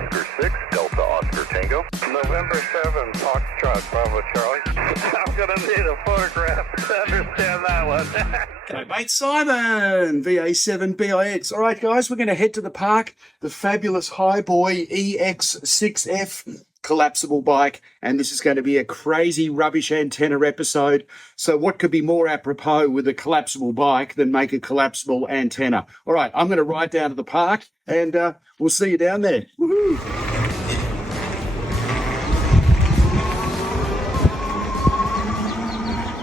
Oscar 6, Delta Oscar Tango. November 7, Foxtrot, Bravo Charlie. I'm going to need a photograph to understand that one. G'day mate, Simon, VA7BIX. All right guys, we're going to head to the park. The fabulous HiBoy EX6F collapsible bike, and this is going to be a crazy rubbish antenna episode. So what could be more apropos with a collapsible bike than make a collapsible antenna? All right, I'm going to ride down to the park and we'll see you down there. Woohoo!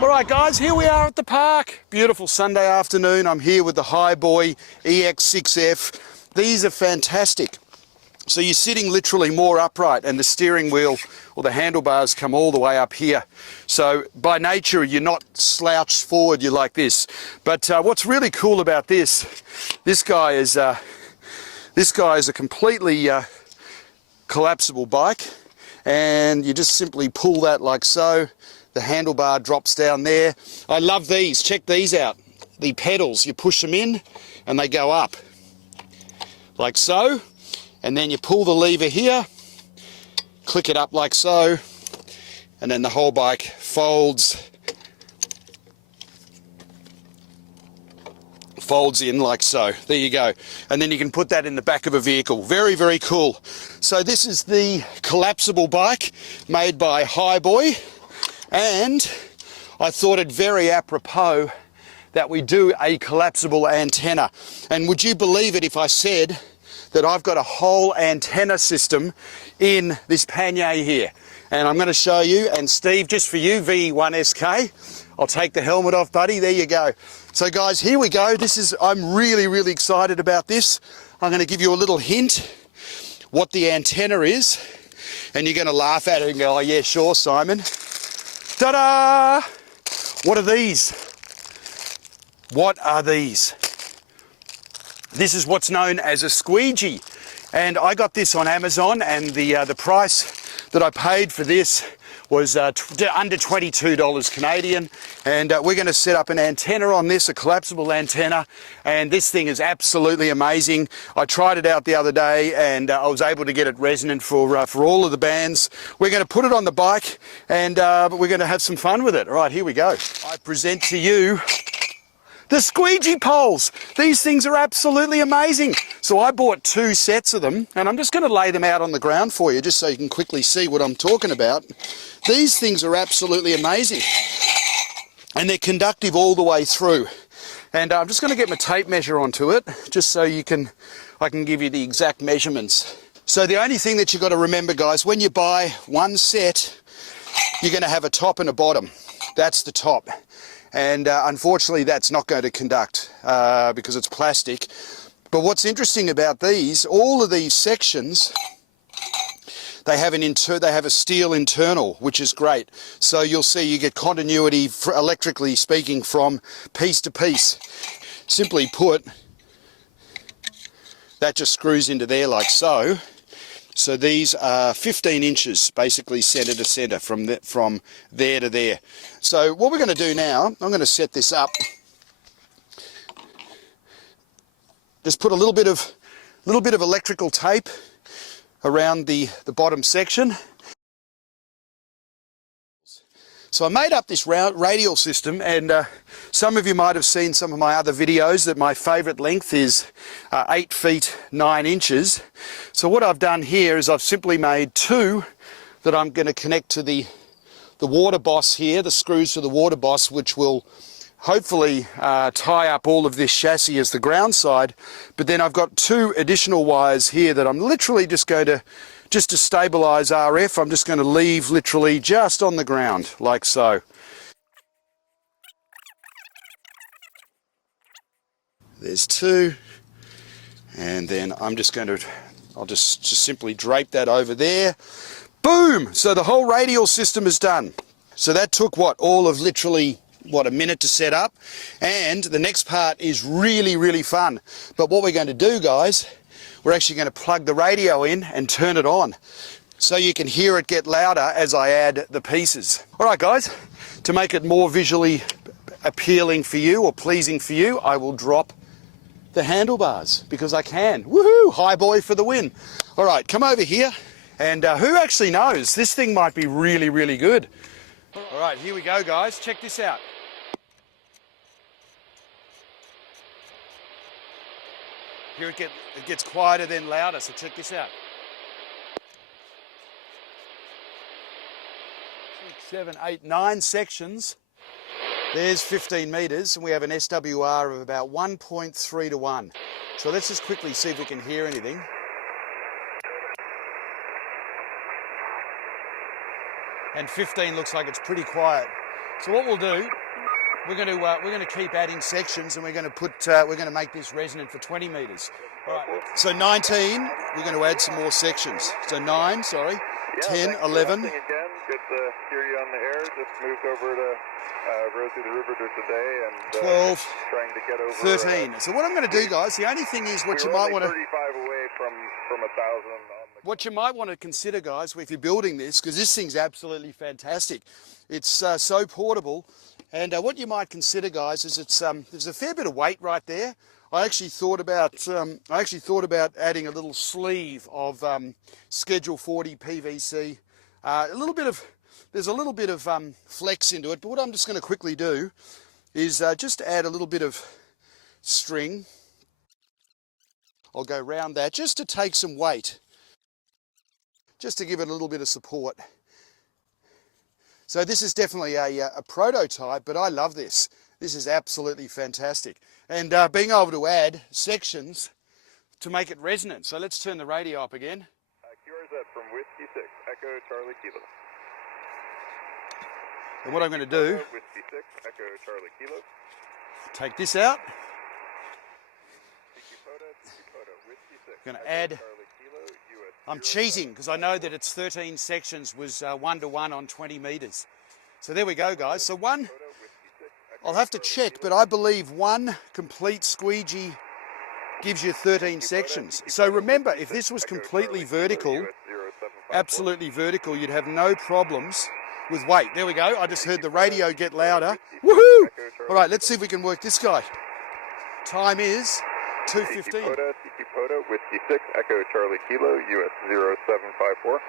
All right guys, here we are at the park. Beautiful Sunday afternoon. I'm here with the HiBoy EX6F. These are fantastic. So you're sitting literally more upright, and the steering wheel or the handlebars come all the way up here. So by nature, you're not slouched forward, you're like this. But what's really cool about this guy is a completely collapsible bike, and you just simply pull that like so. The handlebar drops down there. I love these. Check these out. The pedals, you push them in and they go up like so. And then you pull the lever here, click it up like so, and then the whole bike folds in like so. There you go. And then you can put that in the back of a vehicle. Very, very cool. So this is the collapsible bike made by HiBoy, and I thought it very apropos that we do a collapsible antenna. And would you believe it if I said that I've got a whole antenna system in this pannier here? And I'm going to show you, and Steve, just for you, V1SK, I'll take the helmet off, buddy. There you go. So guys, here we go. I'm really, really excited about this. I'm going to give you a little hint what the antenna is, and you're going to laugh at it and go, oh yeah, sure, Simon. Ta-da! What are these? What are these? This is what's known as a squeegee, and I got this on Amazon, and the price that I paid for this was under $22 Canadian, and we're going to set up an antenna on this, a collapsible antenna, and this thing is absolutely amazing. I tried it out the other day, and I was able to get it resonant for all of the bands. We're going to put it on the bike, and we're going to have some fun with it. All right, here we go. I present to you the squeegee poles. These things are absolutely amazing. So I bought 2 sets of them, and I'm just going to lay them out on the ground for you just so you can quickly see what I'm talking about. These things are absolutely amazing, and they're conductive all the way through. And I'm just going to get my tape measure onto it just so I can give you the exact measurements. So the only thing that you've got to remember, guys, when you buy one set, you're going to have a top and a bottom. That's the top. And unfortunately that's not going to conduct because it's plastic. But what's interesting about these, all of these sections, they have a steel internal, which is great. So you'll see you get continuity, electrically speaking, from piece to piece. Simply put, that just screws into there like so. So these are 15 inches, basically centre to centre, from there to there. So what we're going to do now, I'm going to set this up. Just put a little bit of electrical tape around the bottom section. So I made up this radial system, and some of you might have seen some of my other videos that my favourite length is 8 feet 9 inches. So what I've done here is I've simply made 2 that I'm going to connect to the water boss here, the screws for the water boss, which will hopefully tie up all of this chassis as the ground side. But then I've got 2 additional wires here that I'm literally just going to, just to stabilise RF, I'm just going to leave literally just on the ground, like so. There's 2, and then I'm just going to, I'll just simply drape that over there. Boom! So the whole radial system is done. So that took all of literally a minute to set up, and the next part is really, really fun. But what we're going to do, guys, we're actually going to plug the radio in and turn it on so you can hear it get louder as I add the pieces. All right, guys, to make it more visually appealing for you or pleasing for you, I will drop the handlebars because I can. Woohoo! HiBoy for the win. All right, come over here. And who actually knows? This thing might be really, really good. All right, here we go, guys. Check this out. Here it gets quieter, then louder, so check this out. 6, 7, 8, 9 sections. There's 15 metres, and we have an SWR of about 1.3 to 1. So let's just quickly see if we can hear anything. And 15 looks like it's pretty quiet. So what we'll do, we're going to keep adding sections, and we're going to make this resonant for 20 metres. All right. So 19, we're going to add some more sections. So 9, sorry, Yeah, 10, thanks 11. For again. Good to hear you on the air. Just moved over to Rosie the Riveter today and 12, trying to get over 13. So what I'm going to do, guys, the only thing is what you we're might only want to... 35 away from 1,000 on the... What you might want to consider, guys, if you're building this, because this thing's absolutely fantastic. It's so portable, and what you might consider, guys, is it's there's a fair bit of weight right there. I actually thought about adding a little sleeve of Schedule 40 PVC. There's a little bit of flex into it, but what I'm just going to quickly do is just add a little bit of string. I'll go round that just to take some weight, just to give it a little bit of support. So this is definitely a prototype, but I love this. This is absolutely fantastic. And being able to add sections to make it resonant. So let's turn the radio up again. QRZ from Whiskey 6, Echo Charlie Kilo. And what I'm going to do, Whiskey 6, Echo Charlie Kilo. take this out. Whiskey 6, I'm going to Echo add, Charlie Kilo, US I'm cheating because I know that it's 13 sections was 1 to 1 on 20 metres. So there we go, guys. So one, I'll have to check, but I believe one complete squeegee gives you 13 sections. So remember, if this was completely vertical, absolutely vertical, you'd have no problems with weight. There we go. I just heard the radio get louder. Woohoo! All right, let's see if we can work this guy. Time is 2:15. Whiskey 6, Echo Charlie Kilo, US 0754.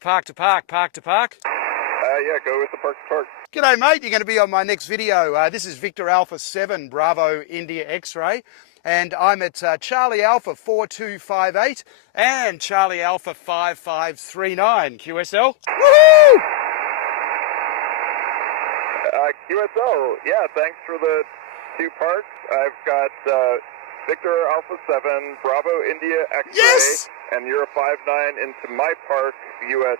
Park to park, park to park. Yeah, go with the park to park. G'day, mate. You're going to be on my next video. This is Victor Alpha 7 Bravo India X-Ray, and I'm at Charlie Alpha 4258 and Charlie Alpha 5539. QSL. Woohoo! QSL, yeah, thanks for the 2 parts. I've got Victor Alpha 7 Bravo India X-Ray, Yes! and you're a 59 into my park, US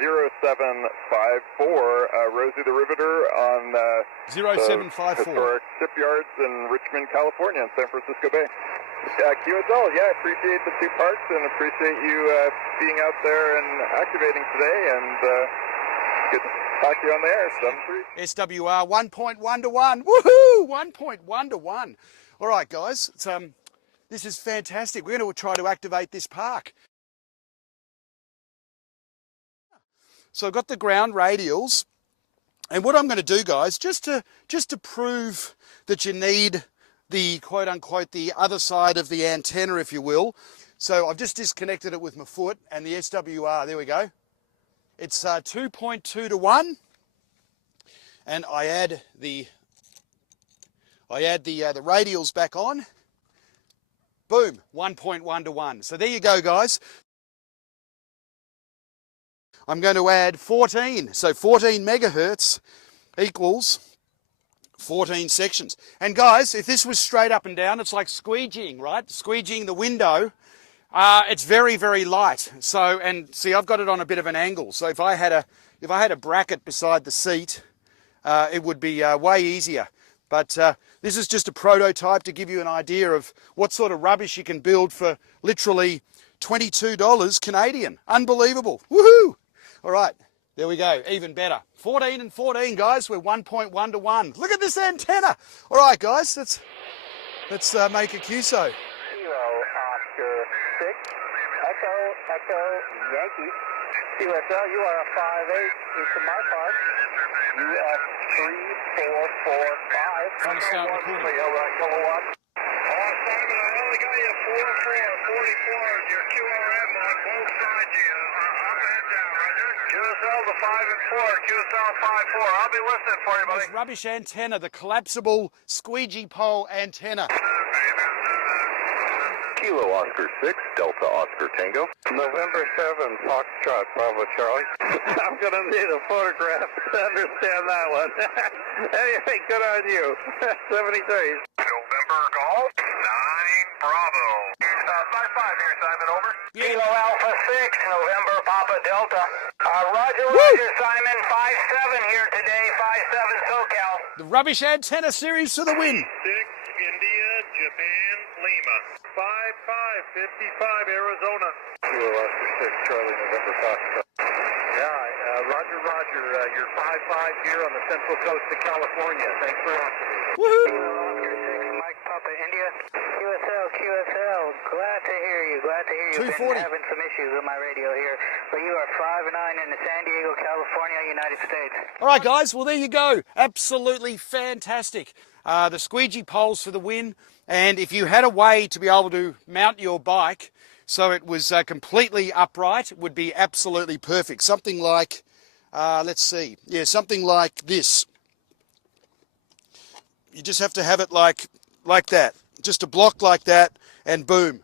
0754, Rosie the Riveter on 0754. historic shipyards in Richmond, California, and San Francisco Bay. QSL, yeah, I appreciate the 2 parts and appreciate you being out there and activating today, and good to talk to you on the air. 7-3. SWR 1.1 to 1. Woohoo! 1.1 to 1. All right, guys. This is fantastic. We're going to try to activate this park. So I've got the ground radials, and what I'm going to do, guys, just to prove that you need the quote unquote the other side of the antenna, if you will. So I've just disconnected it with my foot, and the SWR, there we go. It's 2.2 to 1, and I add the radials back on. Boom, 1.1 to 1. So there you go, guys. I'm going to add 14. So 14 megahertz equals 14 sections. And guys, if this was straight up and down, it's like squeegeeing, right? Squeegeeing the window. It's very, very light. So, and see, I've got it on a bit of an angle. So if I had a bracket beside the seat, it would be way easier. But this is just a prototype to give you an idea of what sort of rubbish you can build for literally $22 Canadian. Unbelievable. Woohoo! All right, there we go. Even better. 14 and 14, guys. We're 1.1 to 1. Look at this antenna. All right, guys, let's make a QSO. Kilo Oscar 6, Echo Yankee. QSL, you are a 5'8" into my park. US 3445. Trying to start recording. Simon, I only got you 44, 44. Your QRM on QSL to 5 and 4. QSL 5-4. I'll be listening for you, buddy. This rubbish antenna, the collapsible squeegee pole antenna. Kilo Oscar 6, Delta Oscar Tango. November 7, Foxtrot, Bravo Charlie. I'm going to need a photograph to understand that one. Anyway, good on you. 73. November Golf 9 Bravo. 5-5 here, Simon, over. Kilo Alpha 6, November Papa Delta. Roger, Roger, Simon, 5-7 here today, 5-7 SoCal. The rubbish antenna series to the win. 6, India, Japan, Lima. 5-5, 55, Arizona. Kilo Oscar 6, Charlie, November Foxtrot. Yeah, Roger, Roger, you're 5-5 here on the central coast of California. Thanks for activating. Woohoo! Kilo Oscar 6, Mike Papa India. QSL, glad to hear you, Been 240. having some issues with my radio here, but you are 5-9 in San Diego, California, United States. All right, guys, well, there you go. Absolutely fantastic. The squeegee poles for the win. And if you had a way to be able to mount your bike so it was completely upright, it would be absolutely perfect. Something like, let's see, yeah, something like this. You just have to have it like that. Just a block like that, and boom.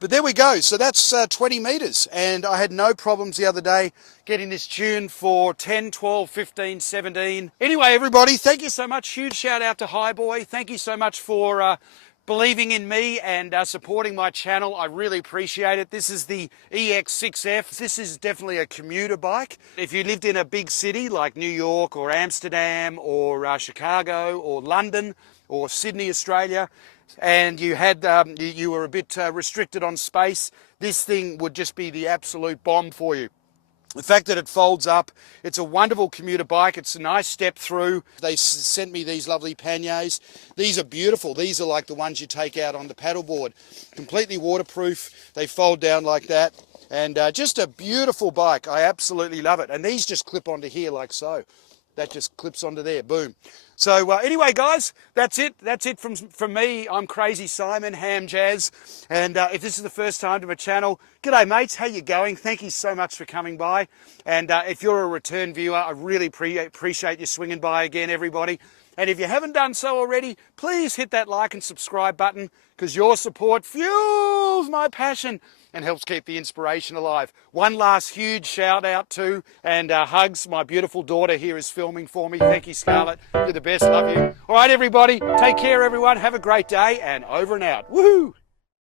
But there we go. So that's 20 meters. And I had no problems the other day getting this tuned for 10, 12, 15, 17. Anyway, everybody, thank you so much. Huge shout out to HiBoy. Thank you so much for believing in me and supporting my channel. I really appreciate it. This is the EX6F. This is definitely a commuter bike. If you lived in a big city like New York or Amsterdam or Chicago or London or Sydney, Australia, and you had you were a bit restricted on space, this thing would just be the absolute bomb for you. The fact that it folds up, it's a wonderful commuter bike. It's a nice step through. They sent me these lovely panniers. These are beautiful. These are like the ones you take out on the paddleboard. Completely waterproof. They fold down like that. And just a beautiful bike. I absolutely love it. And these just clip onto here like so. That just clips onto there. Boom. So anyway, guys, that's it. That's it from me. I'm Crazy Simon, HamJazz. And if this is the first time to my channel, g'day, mates. How you going? Thank you so much for coming by. And if you're a return viewer, I really appreciate you swinging by again, everybody. And if you haven't done so already, please hit that like and subscribe button, because your support fuels my passion and helps keep the inspiration alive. One last huge shout out to and hugs. My beautiful daughter here is filming for me. Thank you, Scarlett. You're the best. Love you. All right, everybody. Take care, everyone. Have a great day, and over and out. Woohoo!